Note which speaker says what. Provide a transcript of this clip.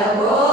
Speaker 1: the world.